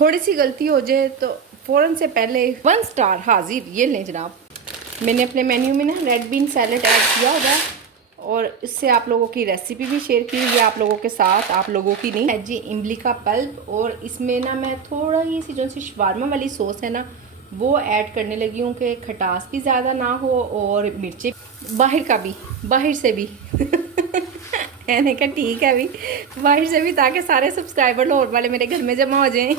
थोड़ी सी गलती हो जाए तो फ़ौरन से पहले 1 स्टार हाजिर। ये लें जनाब, मैंने अपने मेन्यू में ना रेड बीन सैलड ऐड किया होगा और इससे आप लोगों की रेसिपी भी शेयर की हुई है आप लोगों के साथ, आप लोगों की नहीं है जी। इमली का पल्प और इसमें ना मैं थोड़ा ही सी जो सी शवारमा वाली सॉस है ना वो ऐड करने लगी हूँ कि खटास भी ज़्यादा ना हो और मिर्ची बाहर से भी मैंने कहा ठीक है अभी बाहर से भी, ताकि सारे सब्सक्राइबर लाहौर वाले मेरे घर में जमा हो जाएं।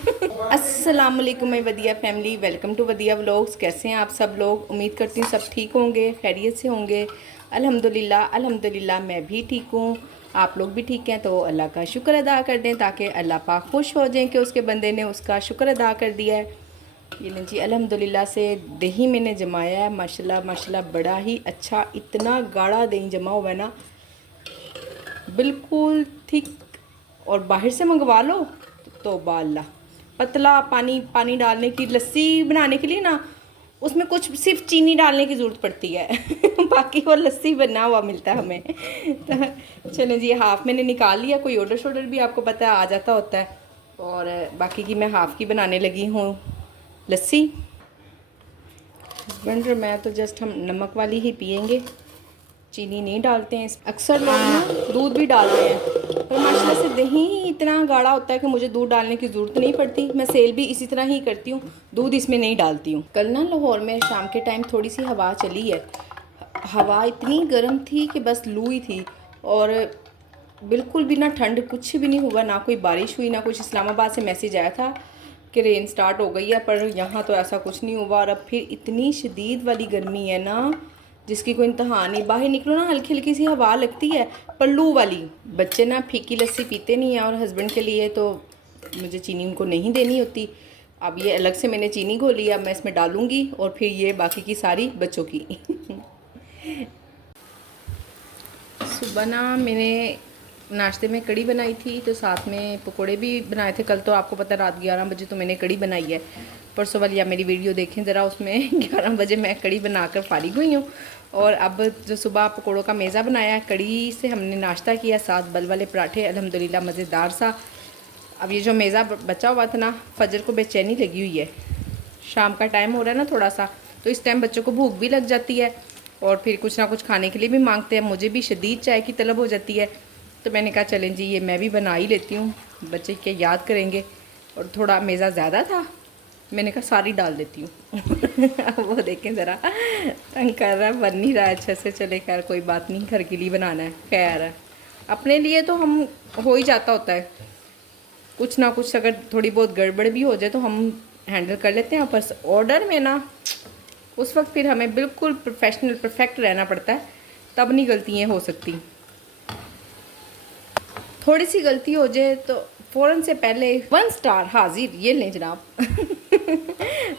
अस्सलाम वालेकुम my Vadiya family, welcome to Vadiya vlogs. कैसे हैं आप सब लोग? उम्मीद करती हूँ सब ठीक होंगे, खैरियत से होंगे। अल्हम्दुलिल्लाह मैं भी ठीक हूँ, आप लोग भी ठीक हैं। तो अल्लाह का शुक्र अदा कर दें ताकि अल्लाह पाक खुश हो जाएं कि उसके बंदे ने उसका शुक्र अदा कर दिया है। ये लें जी, अल्हम्दुलिल्लाह से दही मैंने जमाया है माशाल्लाह माशाल्लाह, बड़ा ही अच्छा, इतना गाढ़ा दही जमा हुआ है ना, बिल्कुल ठीक। और बाहर से मंगवा लो तो अल्लाह, पतला पानी डालने की, लस्सी बनाने के लिए ना उसमें कुछ सिर्फ चीनी डालने की ज़रूरत पड़ती है बाकी वो लस्सी बना हुआ मिलता है हमें। तो चलें जी, हाफ़ मैंने निकाल लिया, कोई ऑर्डर शोर्डर भी आपको पता है आ जाता होता है। और बाकी की मैं हाफ़ की बनाने लगी हूँ लस्सी। हस्बैंड और मैं तो जस्ट हम नमक वाली ही पियेंगे, चीनी नहीं डालते हैं। अक्सर लोग ना दूध भी डालते हैं, पर माशाल्लाह से दही ही इतना गाढ़ा होता है कि मुझे दूध डालने की ज़रूरत नहीं पड़ती। मैं सेल भी इसी तरह ही करती हूँ, दूध इसमें नहीं डालती हूँ। कल ना लाहौर में शाम के टाइम थोड़ी सी हवा चली है, हवा इतनी गर्म थी कि बस लू ही थी, और बिल्कुल भी ना ठंड कुछ भी नहीं हुआ, ना कोई बारिश हुई ना कुछ। इस्लामाबाद से मैसेज आया था कि रेन स्टार्ट हो गई है, पर यहाँ तो ऐसा कुछ नहीं हुआ। और अब फिर इतनी शदीद वाली गर्मी है ना जिसकी कोई इंतहा नहीं। बाहर निकलो ना हल्की हल्की सी हवा लगती है, पर लू वाली। बच्चे ना फीकी लस्सी पीते नहीं हैं, और हस्बैंड के लिए तो मुझे चीनी उनको नहीं देनी होती। अब ये अलग से मैंने चीनी घोली, अब मैं इसमें डालूँगी और फिर ये बाकी की सारी बच्चों की। सुबह ना मैंने नाश्ते में कड़ी बनाई थी, तो साथ में पकोड़े भी बनाए थे। कल तो आपको पता रात 11 बजे तो मैंने कड़ी बनाई है। परसों वाली आप मेरी वीडियो देखें ज़रा, उसमें 11 बजे मैं कड़ी बनाकर फारिग हुई हूँ। और अब जो सुबह पकोड़ों का मेज़ा बनाया, कड़ी से हमने नाश्ता किया, साथ बल वाले पराठे, अल्हम्दुलिल्लाह मज़ेदार सा। अब ये जो मेज़ा बचा हुआ था ना, फजर को बेचैनी लगी हुई है, शाम का टाइम हो रहा है ना थोड़ा सा, तो इस टाइम बच्चों को भूख भी लग जाती है और फिर कुछ ना कुछ खाने के लिए भी मांगते हैं। मुझे भी शदीद चाय की तलब हो जाती है, तो मैंने कहा चलें जी ये मैं भी बना ही लेती हूँ, बच्चे क्या याद करेंगे। और थोड़ा मेज़ा ज़्यादा था, मैंने कहा सारी डाल देती हूँ। अब वो देखें ज़रा तंग कर रहा है, बन नहीं रहा है अच्छे से। चले खैर कोई बात नहीं, घर के लिए बनाना है, खैर अपने लिए तो हम हो ही जाता होता है। कुछ ना कुछ अगर थोड़ी बहुत गड़बड़ भी हो जाए तो हम हैंडल कर लेते हैं, पर ऑर्डर में ना उस वक्त फिर हमें बिल्कुल प्रोफेशनल परफेक्ट रहना पड़ता है, तब नहीं गलतियाँ हो सकती। थोड़ी सी गलती हो जाए तो फ़ौरन से पहले 1 स्टार हाजिर। ये लें जनाब।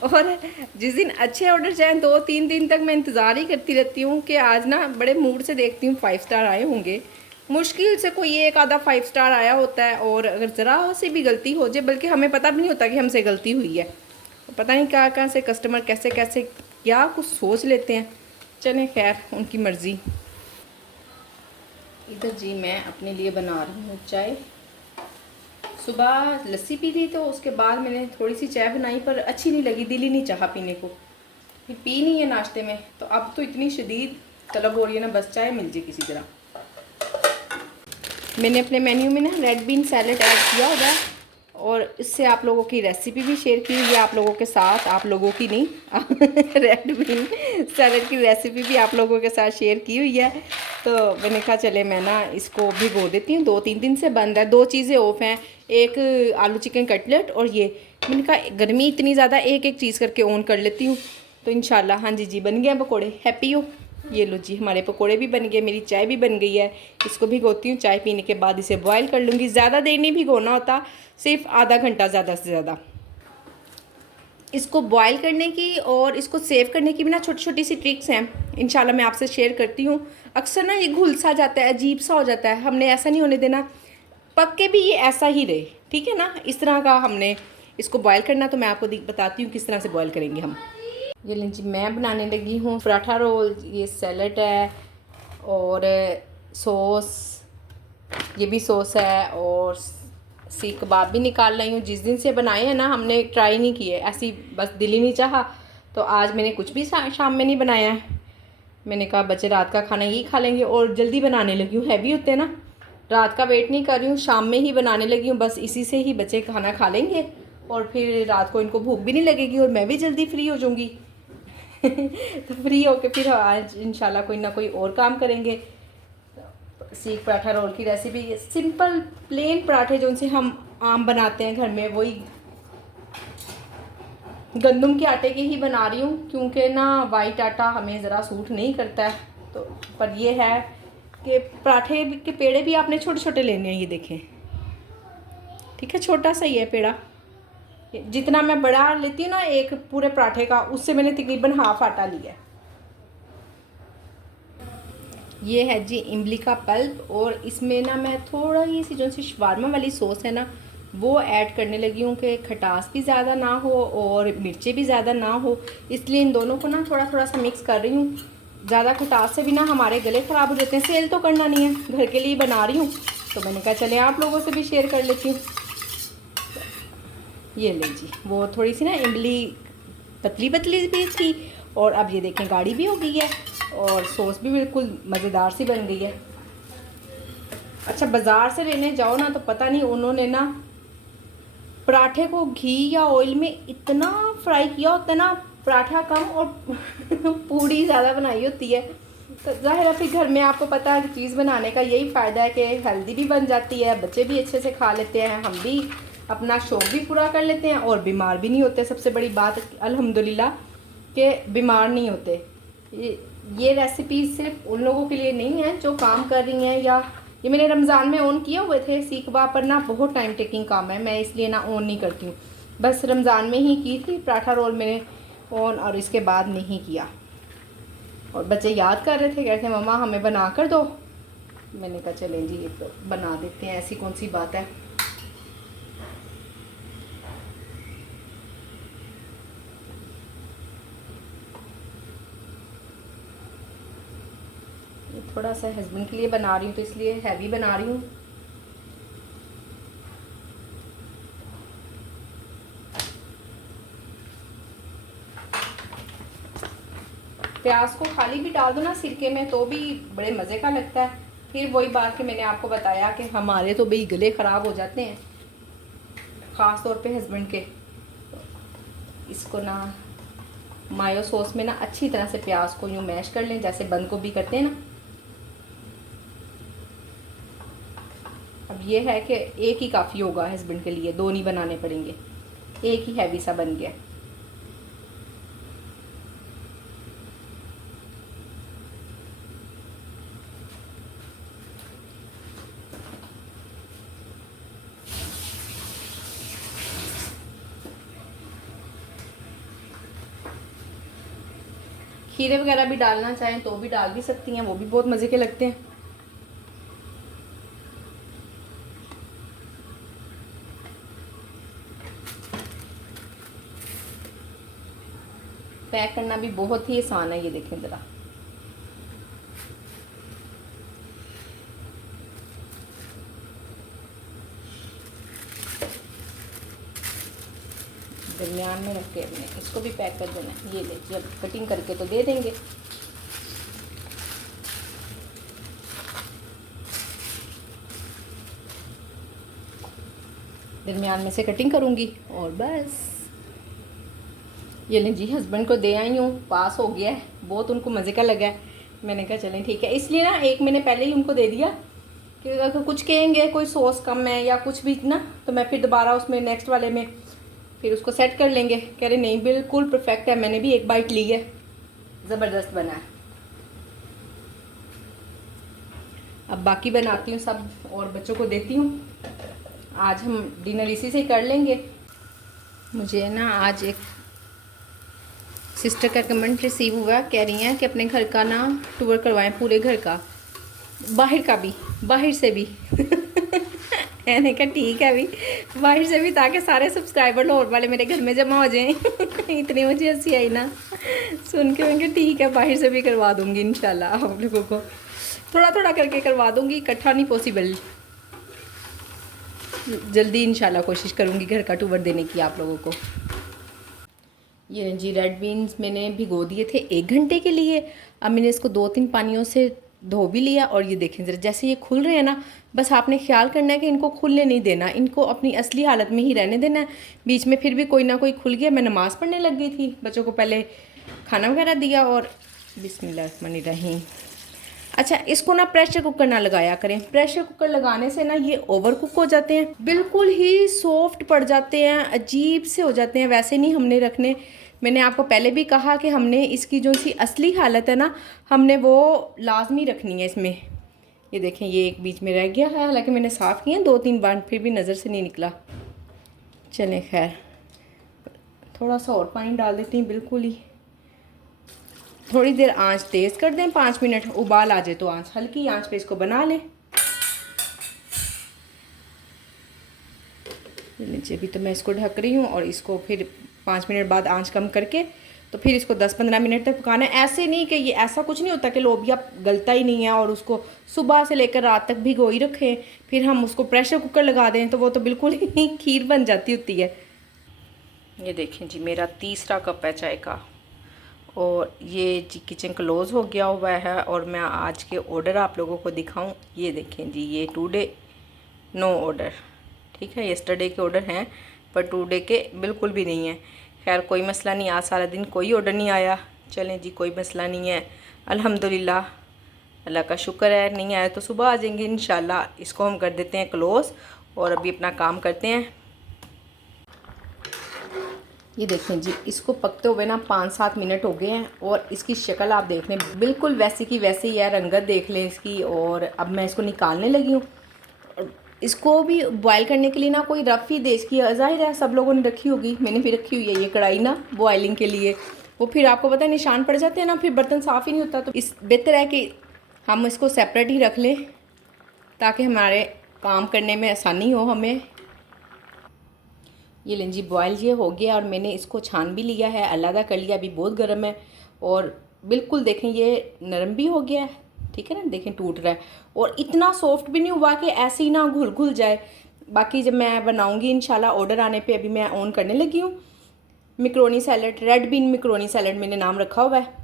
और जिस दिन अच्छे ऑर्डर जाएँ 2-3 दिन तक मैं इंतज़ार ही करती रहती हूँ कि आज ना बड़े मूड से देखती हूँ 5 स्टार आए होंगे। मुश्किल से कोई एक आधा 5 स्टार आया होता है, और अगर ज़रा सी भी गलती हो जाए, बल्कि हमें पता भी नहीं होता कि हमसे गलती हुई है, पता नहीं कहाँ से कस्टमर कैसे कैसे क्या कुछ सोच लेते हैं। चलें खैर उनकी मर्ज़ी। इधर जी मैं अपने लिए बना रही हूँ चाय। सुबह लस्सी पी थी, तो उसके बाद मैंने थोड़ी सी चाय बनाई, पर अच्छी नहीं लगी, दिल ही नहीं चाहा पीने को, फिर पी नहीं है नाश्ते में। तो अब तो इतनी शदीद तलब हो रही है ना, बस चाय मिल जाए किसी तरह। मैंने अपने मेन्यू में ना रेड बीन सैलड ऐड किया होगा, और इससे आप लोगों की रेसिपी भी शेयर की हुई है आप लोगों के साथ, आप लोगों की नहीं रेड बीन सैलड की रेसिपी भी आप लोगों के साथ शेयर की हुई है। तो मैंने कहा चले मैं ना इसको भिगो देती हूँ, 2-3 दिन से बंद है। 2 चीज़ें ऑफ हैं, एक आलू चिकन कटलेट, और ये मैंने कहा गर्मी इतनी ज़्यादा, एक एक चीज़ करके ऑन कर लेती हूँ। तो इंशाल्लाह हाँ जी बन गए पकौड़े, हैप्पी हो। ये लो जी हमारे पकोड़े भी बन गए, मेरी चाय भी बन गई है। इसको भिगोती हूँ, चाय पीने के बाद इसे बॉयल कर लूँगी। ज़्यादा देर नहीं भिगोना होता, सिर्फ आधा घंटा ज़्यादा से ज़्यादा। इसको बॉयल करने की और इसको सेव करने की भी ना छोटी छोटी सी ट्रिक्स हैं, इंशाल्लाह मैं आपसे शेयर करती हूँ। अक्सर ना ये घुल सा जाता है, अजीब सा हो जाता है, हमने ऐसा नहीं होने देना, पक के भी ये ऐसा ही रहे, ठीक है ना। इस तरह का हमने इसको बॉयल करना। तो मैं आपको बताती हूँ किस तरह से बॉयल करेंगे हम। ये लें जी मैं बनाने लगी हूँ पराठा रोल। ये सैलड है और सॉस, ये भी सॉस है, और सीख कबाब भी निकाल लाई हूँ। जिस दिन से बनाए हैं ना हमने ट्राई नहीं किए, ऐसी बस दिल ही नहीं चाहा, तो आज मैंने कुछ भी शाम में नहीं बनाया है। मैंने कहा बच्चे रात का खाना यही खा लेंगे, और जल्दी बनाने लगी हूँ, हैवी होते हैं ना, रात का वेट नहीं कर रही हूँ, शाम में ही बनाने लगी हूँ। बस इसी से ही बच्चे खाना खा लेंगे और फिर रात को इनको भूख भी नहीं लगेगी और मैं भी जल्दी फ्री हो जाऊँगी। तो फ्री होके फिर आज इंशाल्लाह कोई ना कोई और काम करेंगे। सीख पराठा रोल की रेसिपी, सिंपल प्लेन पराठे जो उनसे हम आम बनाते हैं घर में, वही गंदम के आटे के ही बना रही हूँ, क्योंकि ना वाइट आटा हमें ज़रा सूट नहीं करता है। तो पर ये है कि पराठे के पेड़े भी आपने छोटे छोटे लेने हैं, ये देखें, ठीक है, छोटा सा ही है पेड़ा। जितना मैं बड़ा लेती हूँ ना एक पूरे पराठे का, उससे मैंने तकरीबन हाफ आटा लिया है। ये है जी इमली का पल्प, और इसमें ना मैं थोड़ा ही सी जो सी शवारमा वाली सॉस है ना वो ऐड करने लगी हूँ कि खटास भी ज़्यादा ना हो और मिर्चें भी ज़्यादा ना हो, इसलिए इन दोनों को ना थोड़ा थोड़ा सा मिक्स कर रही हूँ। ज़्यादा खटास से भी ना हमारे गले ख़राब हो जाते हैं। सेल तो करना नहीं है, घर के लिए बना रही हूँ, तो मैंने कहा चले आप लोगों से भी शेयर कर लेती हूँ। ये ले जी, वो थोड़ी सी ना इमली पतली पतली भी थी, और अब ये देखें गाढ़ी भी हो गई है, और सॉस भी बिल्कुल मज़ेदार सी बन गई है। अच्छा, बाज़ार से लेने जाओ ना तो पता नहीं उन्होंने ना पराठे को घी या ऑयल में इतना फ्राई किया होता है ना, पराठा कम और पूड़ी ज़्यादा बनाई होती है। तो ज़ाहिर है फिर घर में आपको पता है चीज़ बनाने का यही फ़ायदा है कि हेल्दी भी बन जाती है, बच्चे भी अच्छे से खा लेते हैं, हम भी अपना शौक़ भी पूरा कर लेते हैं और बीमार भी नहीं होते। सबसे बड़ी बात अल्हम्दुलिल्लाह कि बीमार नहीं होते। ये रेसिपी सिर्फ उन लोगों के लिए नहीं है जो काम कर रही हैं, या ये मैंने रमज़ान में ऑन किए हुए थे सीख कबाब, पर ना बहुत टाइम टेकिंग काम है, मैं इसलिए ना ऑन नहीं करती हूँ। बस रमज़ान में ही की थी पराठा रोल मैंने ऑन, और इसके बाद नहीं किया। और बच्चे याद कर रहे थे, कहते हैं मम्मा हमें बना कर दो। मैंने कहा चलें जी तो बना देते हैं, ऐसी कौन सी बात है। थोड़ा सा हस्बैंड के लिए बना रही हूँ तो इसलिए हैवी बना रही हूँ। प्याज को खाली भी डाल दो ना सिरके में तो भी बड़े मज़े का लगता है। फिर वही बात कि मैंने आपको बताया कि हमारे तो भाई गले ख़राब हो जाते हैं, ख़ास तौर पे हस्बैंड के। इसको ना मायो सॉस में ना अच्छी तरह से प्याज को यूँ मैश कर लें, जैसे बंद गोभी करते हैं ना। अब ये है कि एक ही काफ़ी होगा हस्बैंड के लिए, दो नहीं बनाने पड़ेंगे, एक ही हैवी सा बन गया। खीरे वगैरह भी डालना चाहें तो भी डाल भी सकती हैं, वो भी बहुत मज़े के लगते हैं। पैक करना भी बहुत ही आसान है, ये देखें ज़रा। दरमियान में रख के अपने इसको भी पैक कर देना है। ये ले, जब कटिंग करके तो दे देंगे। दरमियान में से कटिंग करूँगी और बस। ये ले जी, हस्बैंड को दे आई हूँ, पास हो गया है, बहुत उनको मज़े का लगा है। मैंने कहा चलें ठीक है, इसलिए ना एक महीने पहले ही उनको दे दिया कि अगर कुछ कहेंगे कोई सॉस कम है या कुछ भी ना, तो मैं फिर दोबारा उसमें नेक्स्ट वाले में फिर उसको सेट कर लेंगे। कह रहे नहीं बिल्कुल परफेक्ट है, मैंने भी एक बाइट ली है, ज़बरदस्त बना है। अब बाकी बनाती हूँ सब और बच्चों को देती हूँ। आज हम डिनर इसी से कर लेंगे। मुझे ना आज एक सिस्टर का कमेंट रिसीव हुआ, कह रही हैं कि अपने घर का ना टूर करवाएं, पूरे घर का, बाहर का भी, बाहर से भी। मैंने कहा ठीक है अभी बाहर से भी, ताकि सारे सब्सक्राइबर लाहौर वाले मेरे घर में जमा हो जाएं। इतनी मुझे हंसी आई ना सुन के, मैंने कहा ठीक है बाहर से भी करवा दूँगी इंशाल्लाह। आप लोगों को थोड़ा थोड़ा करके करवा दूँगी, इकट्ठा नहीं पॉसिबल। जल्दी इंशाल्लाह कोशिश करूँगी घर का टूर देने की आप लोगों को। ये जी रेड बीन्स मैंने भिगो दिए थे 1 घंटे के लिए। अब मैंने इसको 2-3 पानियों से धो भी लिया और ये देखें ज़रा जैसे ये खुल रहे हैं ना, बस आपने ख्याल करना है कि इनको खुलने नहीं देना, इनको अपनी असली हालत में ही रहने देना है। बीच में फिर भी कोई ना कोई खुल गया, मैं नमाज़ पढ़ने लग गई थी, बच्चों को पहले खाना वगैरह दिया और बिस्मिल्लाहिर्रहमानिर्रहीम। अच्छा, इसको ना प्रेशर कुकर ना लगाया करें, प्रेशर कुकर लगाने से ना ये ओवर कुक हो जाते हैं, बिल्कुल ही सॉफ्ट पड़ जाते हैं, अजीब से हो जाते हैं। वैसे नहीं हमने रखने, मैंने आपको पहले भी कहा कि हमने इसकी जो सी असली हालत है ना, हमने वो लाजमी रखनी है इसमें। ये देखें, ये एक बीच में रह गया है, हालांकि मैंने साफ़ किया 2-3 बार, फिर भी नज़र से नहीं निकला। चलें खैर, थोड़ा सा और पानी डाल देती हूँ, बिल्कुल ही थोड़ी देर आंच तेज़ कर दें, 5 मिनट उबाल आ जाए तो आंच हल्की आंच पे इसको बना लें। नीचे भी तो मैं इसको ढक रही हूँ और इसको फिर 5 मिनट बाद आंच कम करके तो फिर इसको 10-15 मिनट तक पकाना है। ऐसे नहीं कि ये ऐसा कुछ नहीं होता कि लोबिया गलता ही नहीं है और उसको सुबह से लेकर रात तक भिगो ही रखें, फिर हम उसको प्रेशर कुकर लगा दें तो वो तो बिल्कुल ही खीर बन जाती होती है। ये देखें जी, मेरा तीसरा कप है चाय का और ये जी किचन क्लोज़ हो गया हुआ है। और मैं आज के ऑर्डर आप लोगों को दिखाऊं, ये देखें जी, ये टुडे नो ऑर्डर, ठीक है, यस्टरडे के ऑर्डर हैं पर टुडे के बिल्कुल भी नहीं है। खैर कोई मसला नहीं, आज सारा दिन कोई ऑर्डर नहीं आया, चलें जी कोई मसला नहीं है, अल्हम्दुलिल्लाह, अल्लाह का शुक्र है। नहीं आया तो सुबह आ जाएंगे इंशाल्लाह। इसको हम कर देते हैं क्लोज़ और अभी अपना काम करते हैं। ये देखें जी, इसको पकते हुए ना 5-7 मिनट हो गए हैं और इसकी शक्ल आप देख लें, बिल्कुल वैसी की वैसी ही है, रंगत देख लें इसकी। और अब मैं इसको निकालने लगी हूँ। इसको भी बॉयल करने के लिए ना कोई रफ़ ही देश की, ज़ाहिर है सब लोगों ने रखी होगी, मैंने भी रखी हुई है ये कढ़ाई ना बॉयलिंग के लिए। वो फिर आपको पता है निशान पड़ जाते हैं ना, फिर बर्तन साफ़ ही नहीं होता। तो इस बेहतर है कि हम इसको सेपरेट ही रख लें ताकि हमारे काम करने में आसानी हो हमें। ये लें जी, बॉयल ये हो गया और मैंने इसको छान भी लिया है, अलग कर लिया। अभी बहुत गर्म है और बिल्कुल देखें ये नरम भी हो गया है, ठीक है ना, देखें टूट रहा है और इतना सॉफ्ट भी नहीं हुआ कि ऐसे ही ना घुल जाए। बाकी जब मैं बनाऊंगी इंशाल्लाह ऑर्डर आने पे, अभी मैं ऑन करने लगी हूँ। Macaroni salad, red been macaroni salad मैंने नाम रखा हुआ है।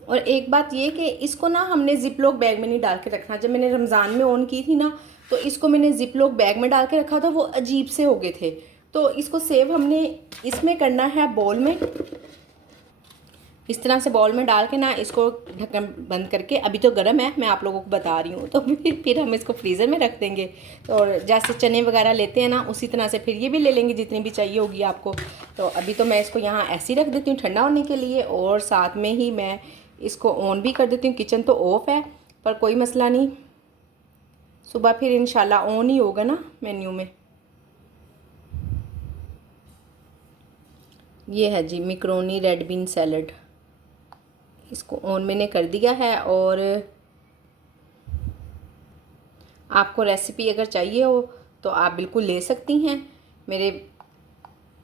और एक बात ये कि इसको ना हमने जिप लॉक बैग में नहीं डाल के रखना। जब मैंने रमज़ान में ऑन की थी ना, तो इसको मैंने जिप लॉक बैग में डाल के रखा था, वो अजीब से हो गए थे। तो इसको सेव हमने इसमें करना है बॉल में, इस तरह से बॉल में डाल के ना इसको ढक्कन बंद करके, अभी तो गर्म है मैं आप लोगों को बता रही हूँ, तो फिर हम इसको फ्रीज़र में रख देंगे। और जैसे चने वगैरह लेते हैं ना, उसी तरह से फिर ये भी ले लेंगे जितनी भी चाहिए होगी आपको। तो अभी तो मैं इसको यहाँ ऐसे ही रख देती हूँ ठंडा होने के लिए और साथ में ही मैं इसको ऑन भी कर देती हूँ। किचन तो ऑफ़ है पर कोई मसला नहीं, सुबह फिर इंशाल्लाह ऑन ही होगा ना मेन्यू में। ये है जी मैकरोनी रेड बीन सैलड, इसको ऑन मैंने कर दिया है। और आपको रेसिपी अगर चाहिए हो तो आप बिल्कुल ले सकती हैं, मेरे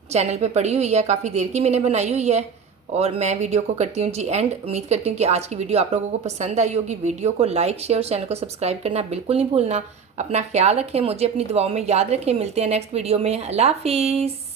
चैनल पे पड़ी हुई है, काफ़ी देर की मैंने बनाई हुई है। और मैं वीडियो को करती हूँ जी एंड। उम्मीद करती हूँ कि आज की वीडियो आप लोगों को पसंद आई होगी। वीडियो को लाइक शेयर, चैनल को सब्सक्राइब करना बिल्कुल नहीं भूलना। अपना ख्याल रखें, मुझे अपनी दुआओं में याद रखें। मिलते हैं नेक्स्ट वीडियो में। अल्लाह हाफिज़।